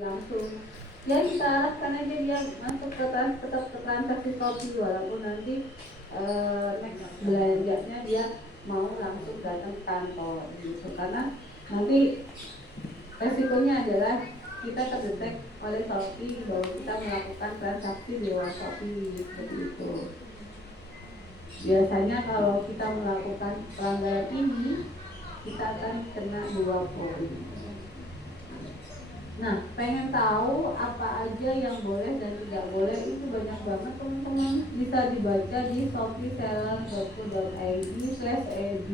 langsung. Ya kita arahkan aja dia masuk ke transaksi Shopee, walaupun nanti next belanjanya dia mau langsung datang ke kantor gitu, karena nanti resikonya adalah kita terdetek oleh Shopee bahwa kita melakukan transaksi di luar Shopee seperti itu. Biasanya kalau kita melakukan pelanggaran ini, kita akan kena 2 poin. Nah, pengen tahu apa aja yang boleh dan tidak boleh, itu banyak banget teman-teman. Bisa dibaca di shopee-seller.co.id/ed.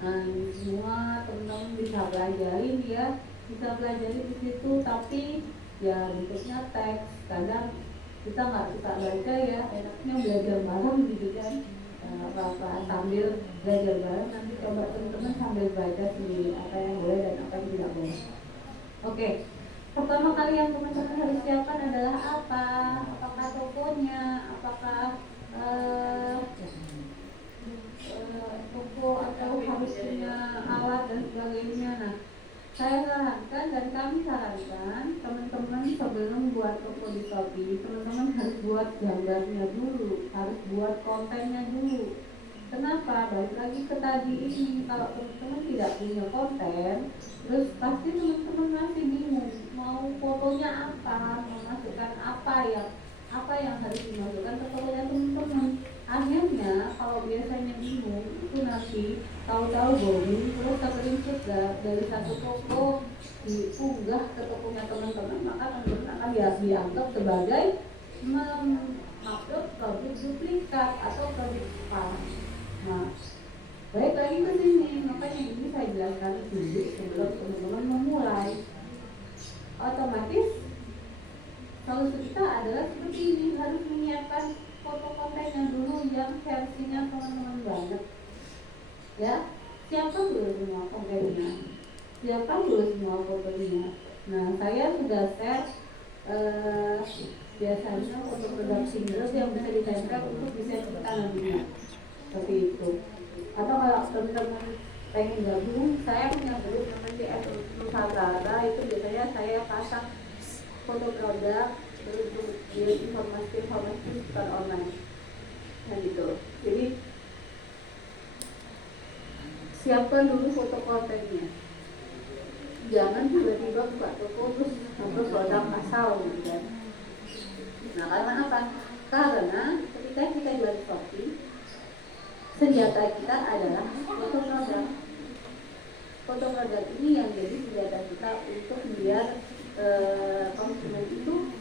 Nah, ini semua teman-teman bisa pelajarin ya, bisa pelajari di situ. Tapi ya bentuknya teks, kadang kita nggak suka baca ya, enaknya belajar bareng gitu kan. Apa-apa sambil belajar bareng, nanti coba teman-teman sambil baca sendiri apa yang boleh dan apa yang tidak boleh. Oke, pertama kali yang teman-teman harus siapkan adalah apa? Apakah tokonya, apakah toko, atau harus punya alat dan sebagainya. Nah, saya sarankan dan kami sarankan teman-teman sebelum buat toko di Shopee, teman-teman harus buat gambarnya dulu, harus buat kontennya dulu. Kenapa? Balik lagi ke tadi ini, kalau teman-teman tidak punya konten, terus pasti teman-teman masih bingung mau fotonya apa, memasukkan apa yang harus dimasukkan ke fotonya teman-teman. Akhirnya kalau biasanya bingung itu nanti tahu-tahu boring, terus screenshot dari satu toko diunggah ke tokonya teman-teman, maka teman-teman akan dianggap sebagai mengupload produk duplikat atau produk spam. Nah, baik lagi ke sini, makanya ini saya jelaskan dulu sebelum teman-teman memulai. Otomatis solusi kita adalah seperti ini, harus menyiapkan foto kontennya dulu yang versinya teman-teman banget. Ya, siapkan dulu semua kontennya, siapkan dulu semua fotonya. Nah, saya sudah share biasanya foto produk single yang bisa ditempel untuk bisa kita nantinya. Seperti itu. Atau kalau teman-teman pengen gabung, saya punya grup namanya Nusantara, itu biasanya saya pasang foto produk terus informasi seputar online. Nah gitu. Jadi siapkan dulu foto kontennya. Jangan tiba-tiba buka toko terus ambil produk asal gitu kan. Nah, karena apa? Karena ketika kita jual di Shopee, senjata kita adalah foto produk. Foto produk ini yang jadi senjata kita untuk biar konsumen itu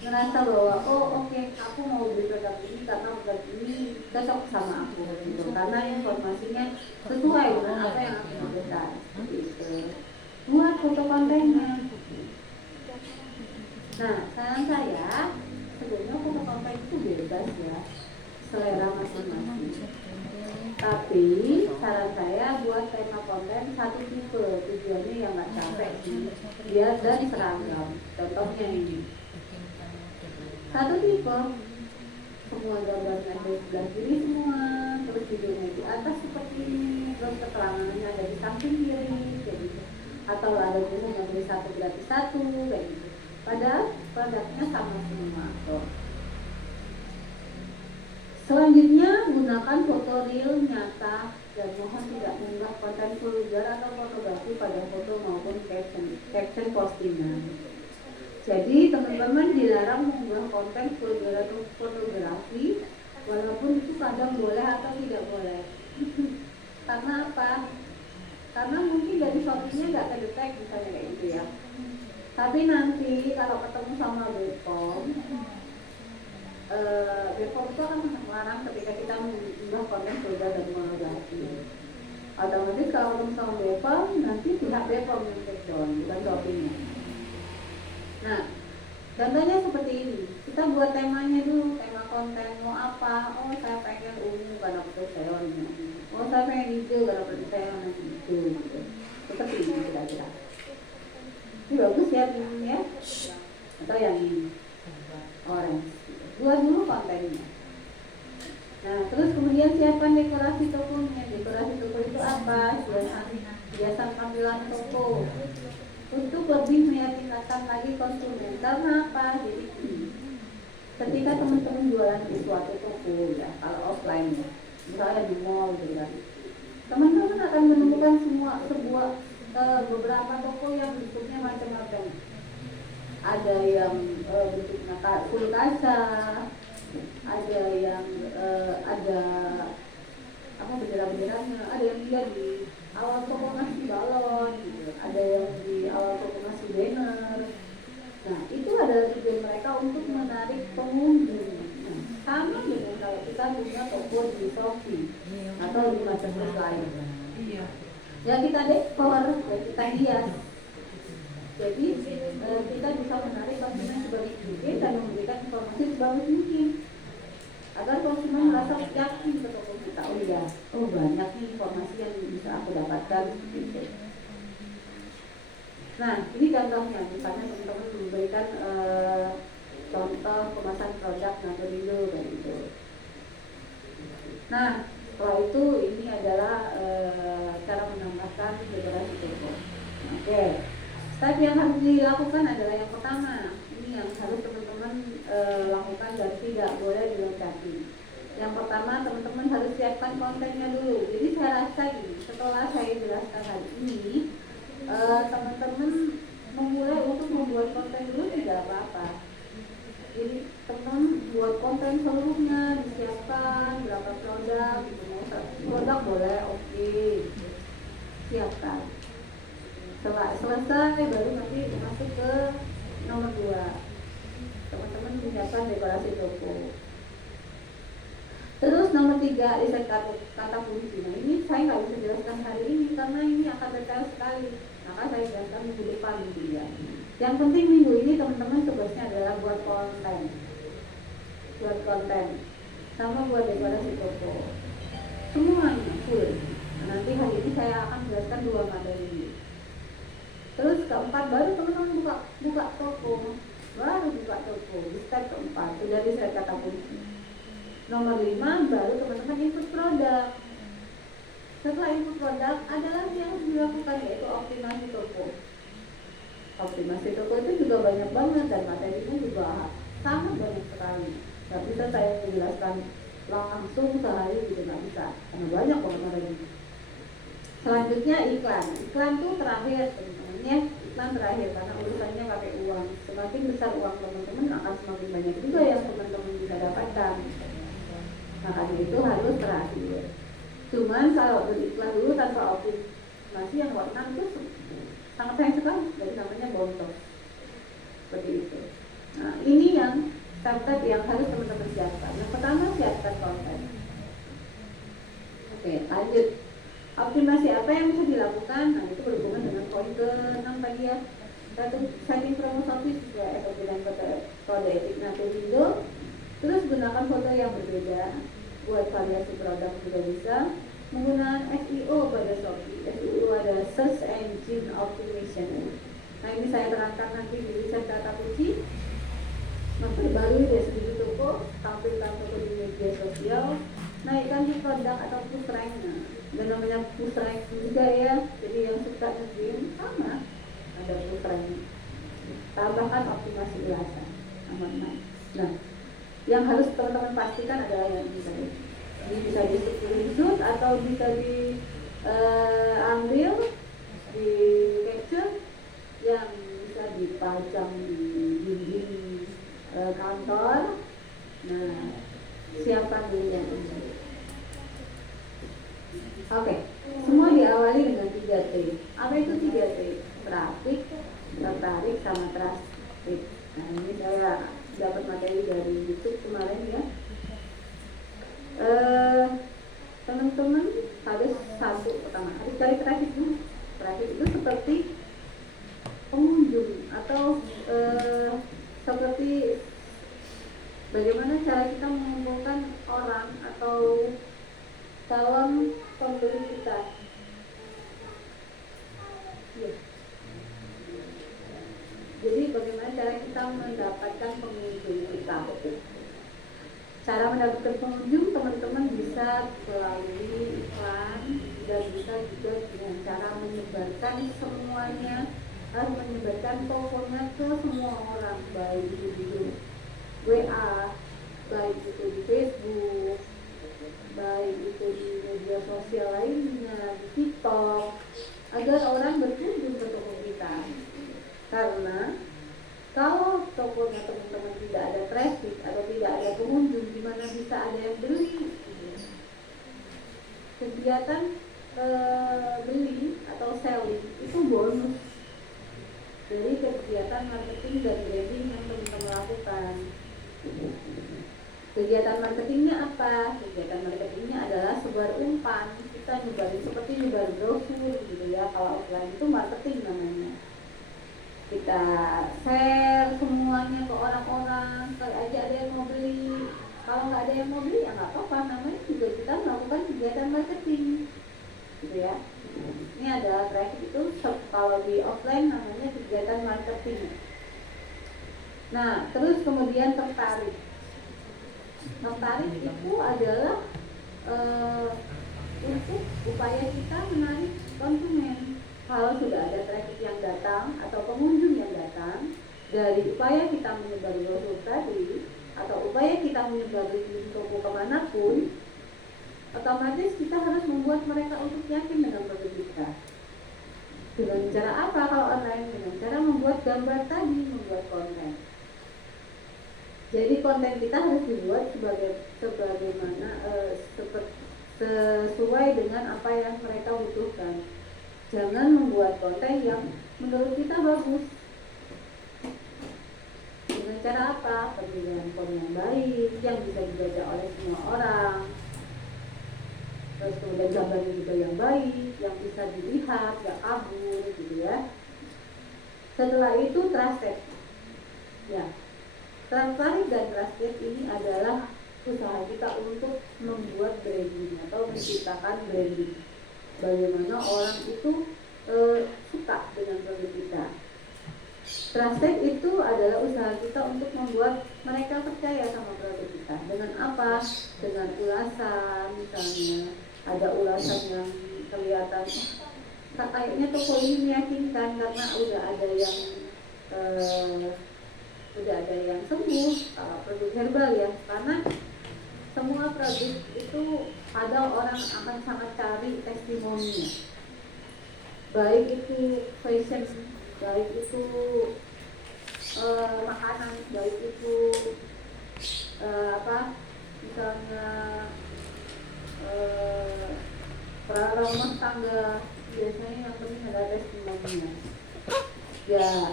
ngerasa bahwa oke, aku mau beli produk ini karena produk ini cocok sama aku gitu. Karena informasinya sesuai dengan apa yang aku butuhkan. Gitu. Buat foto kontennya. Nah, saran saya sebenarnya foto konten itu bebas ya, selera masing-masing. Tapi saran saya buat tema konten satu tipe, tujuannya yang nggak capek sih, biar dan seragam. Contohnya ini, satu tipe, semua gambarnya ada di sebelah kiri semua, terus videonya di atas seperti ini, terus keterangannya ada di samping kiri, kayak gitu. Atau ada buku yang beli satu gratis satu, kayak gitu. Padahal produknya sama semua tuh. Selanjutnya, gunakan foto real nyata dan mohon tidak mengunggah konten vulgar atau fotografi pada foto maupun caption postingan. Jadi teman-teman dilarang mengunggah konten vulgar atau fotografi, walaupun itu kadang boleh atau tidak boleh. Karena apa? Karena mungkin dari Shopee-nya nggak terdetek misalnya kayak gitu ya. Tapi nanti kalau ketemu sama BPOM, BPOM itu akan melarang ketika kita mengunggah konten vulgar dan pornografi. Otomatis kalau ketemu sama BPOM, nanti pihak BPOM yang take down, bukan Shopee-nya. Nah, contohnya seperti ini. Kita buat temanya dulu, tema konten mau apa? Oh, saya pengen ungu karena foto saya warna. Oh, saya pengen hijau karena foto saya warna hijau. Gitu. Seperti ini kira-kira. Ini bagus ya ini ya. Atau yang ini orange. Buat dulu kontennya. Nah, terus kemudian siapkan dekorasi tokonya. Dekorasi toko itu apa? Hiasan tampilan toko. untuk lebih meyakinkan lagi konsumen. Karena apa? Jadi ketika teman-teman jualan di suatu toko ya, kalau offline ya, misalnya di mall gitu kan, teman-teman akan menemukan beberapa toko yang bentuknya macam-macam. Ada yang bentuknya full kaca, ada yang ada apa bendera-benderanya, ada yang dia di awal toko ngasih balon gitu, ada yang di awal toko ngasih banner. Nah, itu adalah tujuan mereka untuk menarik pengunjung. Nah, sama dengan kalau kita punya toko di Shopee atau di marketplace lain. Ya kita dekor, ya kita hias. Jadi kita bisa menarik konsumen sebaik mungkin dan memberikan informasi sebaik mungkin agar konsumen merasa yakin ke toko kita. Oh iya, oh banyak nih informasi yang bisa aku dapatkan seperti itu. Nah, ini contohnya, misalnya teman-teman memberikan contoh kemasan produk Naturindo kayak gitu. Nah, setelah itu ini adalah cara menambahkan dekorasi toko. Oke, step yang harus dilakukan adalah yang pertama, ini yang harus teman-teman lakukan dan tidak boleh diloncati. Yang pertama, teman-teman harus siapkan kontennya dulu. Jadi saya rasa ini, setelah saya jelaskan hari ini, teman-teman memulai untuk membuat konten dulu tidak apa-apa. Jadi teman buat konten seluruhnya, disiapkan berapa produk, gitu. Mau 100 produk boleh, oke. Siapkan. Setelah selesai baru nanti masuk ke nomor 2. Teman-teman menyiapkan dekorasi toko. Terus nomor 3, riset kata kunci. Nah, ini saya nggak bisa jelaskan hari ini karena ini akan detail sekali. Maka saya jelaskan minggu depan ya. Yang penting minggu ini teman-teman tugasnya adalah buat konten, sama buat dekorasi toko. Semuanya full. Nah, nanti hari ini saya akan jelaskan 2 materi. Terus keempat baru teman-teman buka toko. Di step keempat sudah riset kata kunci. Nomor 5 baru teman-teman input produk. Setelah input produk adalah yang harus dilakukan yaitu optimasi toko. Optimasi toko itu juga banyak banget dan materinya juga sangat banyak sekali. Gak bisa saya menjelaskan langsung sehari gitu, gak bisa karena banyak banget materinya. Selanjutnya iklan tuh terakhir teman-teman ya. Iklan terakhir karena urusannya pakai uang. Semakin besar uang teman-teman akan semakin banyak juga yang teman-teman bisa dapatkan. Makanya itu harus terakhir. Cuman kalau beriklan dulu tanpa optimasi yang warna itu sangat sayang sekali, jadi namanya bontos. Seperti itu. Nah, ini yang step yang harus teman-teman siapkan. Yang pertama, siapkan konten. Oke, lanjut. Optimasi apa yang bisa dilakukan? Nah, itu berhubungan dengan poin ke-6 tadi ya. Setting promosi sesuai SOP dan kode etik Naturindo. Terus gunakan foto yang berbeda. Buat variasi produk juga bisa. Menggunakan SEO pada Shopee. SEO adalah Search Engine Optimization. Nah, ini saya terangkan nanti di riset kata kunci. Memperbarui deskripsi toko, tampilkan toko di media sosial, naikkan di produk atau push rank-nya. Dan namanya push rank juga ya. Jadi yang suka nge-game sama ada push rank. Tambahkan optimasi ulasan. Aman. Nah, yang harus teman-teman pastikan adalah yang ini tadi. Ini bisa di screenshot atau bisa diambil di capture yang bisa dipajang di dinding kantor. Nah, siapkan dulu yang ini. Oke, semua diawali dengan 3T. Apa itu 3T? Traffic, tertarik, sama trust. Nah, ini saya dapat materi dari YouTube kemarin ya. Teman-teman harus pertama harus cari traffic dulu. Traffic itu seperti pengunjung atau seperti bagaimana cara kita mengumpulkan orang atau calon pembeli kita. Ya. Jadi bagaimana cara kita mendapatkan pengunjung kita? Cara mendapatkan pengunjung teman-teman bisa melalui iklan dan bisa juga dengan cara menyebarkan semuanya harus menyebarkan tokonya ke semua orang, baik itu di WA, baik itu di Facebook, baik itu di media sosial lainnya, di TikTok, agar orang berkunjung ke toko kita. Karena kalau tokonya teman-teman tidak ada traffic atau tidak ada pengunjung, gimana bisa ada yang beli? Kegiatan beli atau selling itu bonus dari kegiatan marketing dan branding yang teman-teman lakukan. Kegiatan marketingnya apa? Kegiatan marketingnya adalah sebar umpan. Kita nyebarin seperti nyebar brosur gitu ya. Kalau offline itu marketing namanya. Kita share semuanya ke orang-orang. Kalau aja ada yang mau beli, kalau nggak ada yang mau beli ya nggak apa-apa. Namanya juga kita melakukan kegiatan marketing, gitu ya. Ini adalah traffic itu kalau di offline namanya kegiatan marketing. Nah, terus kemudian tertarik. Tertarik itu adalah untuk upaya kita menarik konsumen. Kalau sudah ada traffic yang datang atau pengunjung yang datang, dari upaya kita menyebar brosur tadi atau upaya kita menyebar di toko kemanapun, otomatis kita harus membuat mereka untuk yakin dengan produk kita. Dengan cara apa kalau online? Dengan cara membuat gambar tadi, membuat konten. Jadi konten kita harus dibuat sebagaimana sesuai dengan apa yang mereka butuhkan. Jangan membuat konten yang menurut kita bagus. Dengan cara apa? Pemilihan font yang baik, yang bisa dibaca oleh semua orang. Terus kemudian gambarnya juga yang baik, yang bisa dilihat, gak kabur, gitu ya. Setelah itu trusted. Ya, tertarik dan trusted ini adalah usaha kita untuk membuat branding atau menciptakan branding. Bagaimana orang itu suka dengan produk kita. Trusted itu adalah usaha kita untuk membuat mereka percaya sama produk kita. Dengan apa? Dengan ulasan, misalnya ada ulasan yang kelihatan kayaknya toko ini meyakinkan karena udah ada yang sembuh, produk herbal ya, karena semua produk itu ada orang akan sangat cari testimoninya, baik itu fashion, baik itu makanan, baik itu misalnya peralatan rumah tangga, biasanya yang penting ada testimoninya. Ya,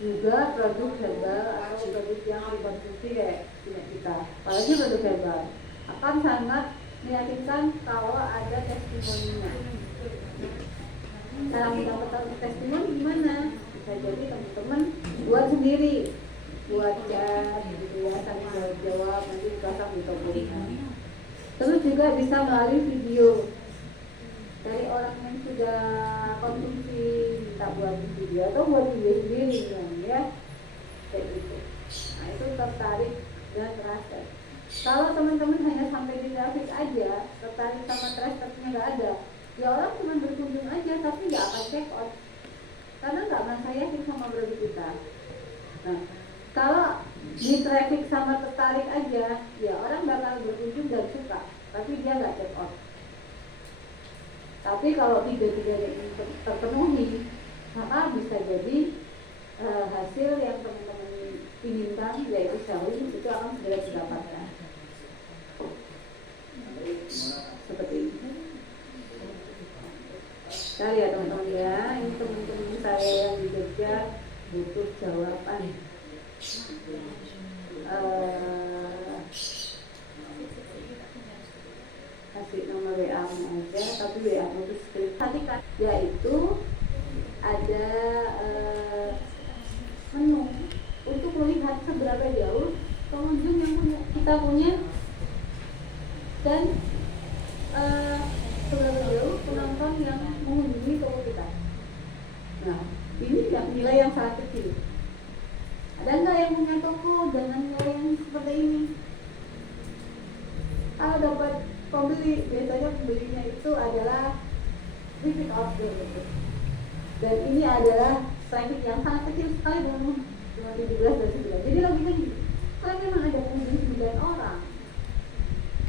juga produk herbal atau produk yang dikonsumsi punya kita, apalagi produk herbal akan sangat meyakinkan kalau ada testimoninya. Cara mendapatkan testimoni gimana? Bisa jadi teman-teman buat sendiri, buat chat gitu ya, saling jawab, nanti dipasang di toko. Terus juga bisa melalui video dari orang yang sudah konsumsi, minta buat video atau buat video sendiri ya, kayak gitu. Nah itu tertarik dan trusted. Kalau teman-teman hanya sampai di grafik aja, tertarik sama trustednya nggak ada, ya orang cuma berkunjung aja tapi nggak akan check out karena nggak merasa yakin sama produk kita. Nah kalau di traffic sama tertarik aja, ya orang bakal berkunjung dan suka, tapi dia nggak check out. Tapi kalau tiga-tiganya ini terpenuhi, maka bisa jadi hasil yang teman-teman inginkan, yaitu selling, itu akan segera didapatkan. Seperti ini. Saya lihat teman-teman ya, ini teman-teman saya yang di Jogja butuh jawaban. Kasih nomor WA aja, tapi WA itu script yaitu ada menu untuk melihat seberapa jauh pengunjung yang kita punya dan seberapa jauh penonton yang mengunjungi toko kita. Nah, ini nilai yang sangat kecil. Ada nggak yang punya toko dengan nilai yang seperti ini? Kalau dapat pembeli, biasanya pembelinya itu adalah repeat order, dan ini adalah traffic yang sangat kecil sekali dulu, cuma 17 dan 9. Jadi logika gini, kalau memang ada pengunjung 9 orang,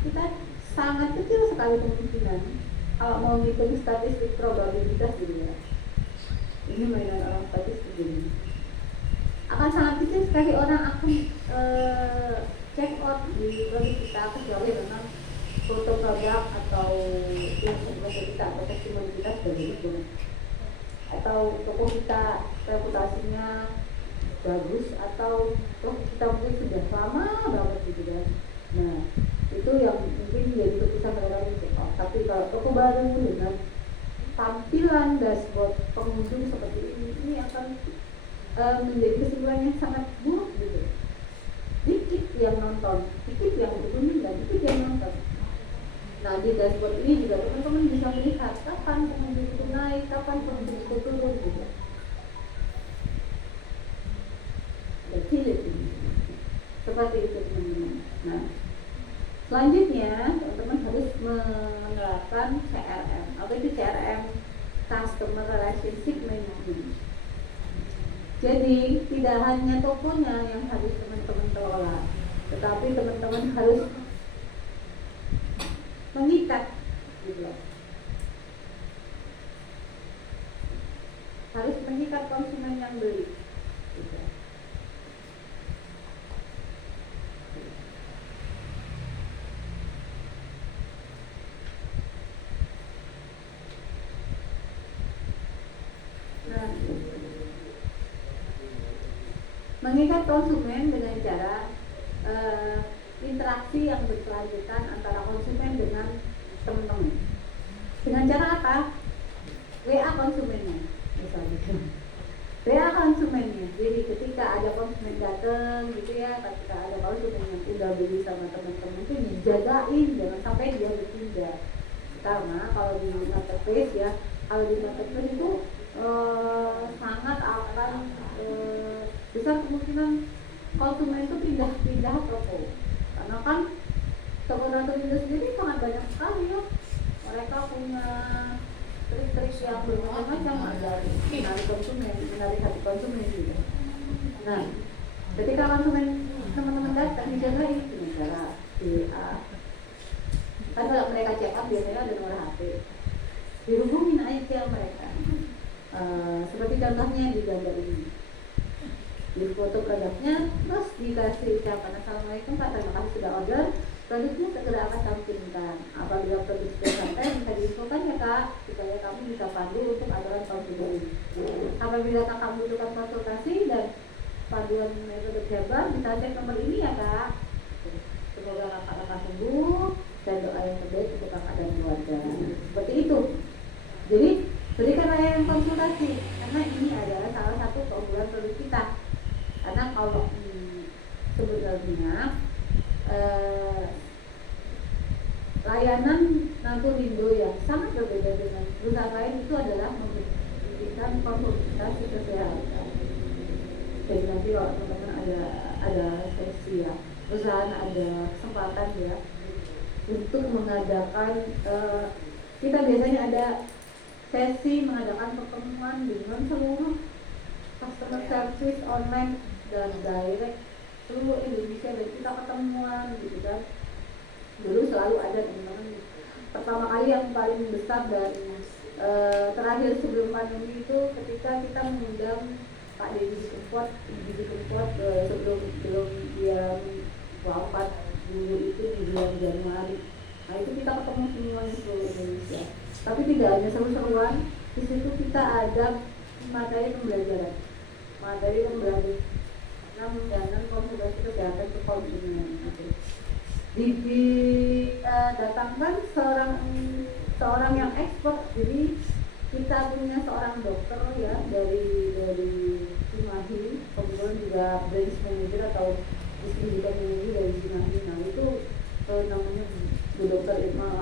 kita sangat kecil sekali kemungkinan kalau mau ngitung statistik probabilitas gitu ya. Ini mainan orang statistik ini. Akan sangat kecil sekali orang akan check out di produk kita, kecuali memang foto produk atau foto kita atau testimoni kita sebagai itu, atau toko kita reputasinya bagus, atau toko kita mungkin sudah lama banget gitu kan. Nah itu yang mungkin jadi keputusan mereka untuk check out. Tapi kalau toko baru dengan tampilan dashboard pengunjung seperti ini akan menjadi kesimpulan yang sangat buruk gitu. Dikit yang nonton, dikit yang berkunjung, dan dikit yang nonton. Nah di dashboard ini juga teman-teman bisa melihat kapan pengunjung itu naik, kapan pengunjung itu turun gitu. Kecil itu seperti itu teman-teman. Nah selanjutnya teman-teman harus menerapkan CRM. Apa itu CRM? Customer Relationship Management. Jadi tidak hanya tokonya yang harus teman-teman kelola, tetapi teman-teman harus mengikat gitu. Harus mengikat konsumen yang beli gitu. Nah, mengikat konsumen dengan cara interaksi yang berkelanjutan antara konsumen dengan teman-teman. Dengan cara apa? WA konsumennya misalnya. WA konsumennya. Jadi ketika ada konsumen datang gitu ya, ketika ada konsumen yang udah beli sama teman-teman itu dijagain, jangan sampai dia berpindah. Karena kalau di marketplace ya, kalau di marketplace itu sangat akan besar kemungkinan konsumen itu pindah toko, karena kan toko-toko itu sendiri sangat banyak sekali ya. Mereka punya trik-trik yang bermacam-macam, ada menarik konsumen, menarik hati konsumen gitu. Nah, ketika konsumen teman-teman datang dijagain dengan cara WA. Kan kalau mereka check up biasanya ada nomor HP, dihubungin aja mereka. Seperti contohnya di gambar ini, di foto produknya, terus dikasih ucapan assalamualaikum Pak, terima kasih sudah order, produknya segera akan kami kirimkan. Apabila produk sudah sampai bisa diinfokan ya Kak, supaya kami bisa pandu untuk adoran konsumen. Apabila Kakak membutuhkan konsultasi dan panduan metode herbal, bisa cek nomor ini ya Kak. Semoga Kakak sembuh dan doa yang terbaik untuk Kakak dan keluarga. Seperti itu. Jadi berikan layanan konsultasi, karena ini adalah salah satu keunggulan produk kita. Karena kalau sebenarnya layanan Naturindo yang sangat berbeda dengan perusahaan lain itu adalah memberikan konsultasi kesehatan. Jadi nanti kalau teman-teman ada sesi ya, perusahaan ada kesempatan ya untuk mengadakan, kita biasanya ada sesi mengadakan pertemuan dengan seluruh customer service online dan direct seluruh Indonesia, dan kita ketemuan gitu kan. Dulu selalu ada teman-teman, pertama kali yang paling besar dan terakhir sebelum pandemi itu ketika kita mengundang Pak Deddy Kempot sebelum dia wafat dulu itu di bulan Januari. Nah itu kita ketemu semua di seluruh Indonesia. Tapi tidak hanya seru-seruan, di situ kita ada materi pembelajaran dan konsultasi kesehatan ke konsumen gitu. Datangkan seorang yang expert. Jadi kita punya seorang dokter ya dari Cimahi, kemudian juga branch manager atau distributor manager dari Cimahi. Nah itu namanya Bu Dokter Irma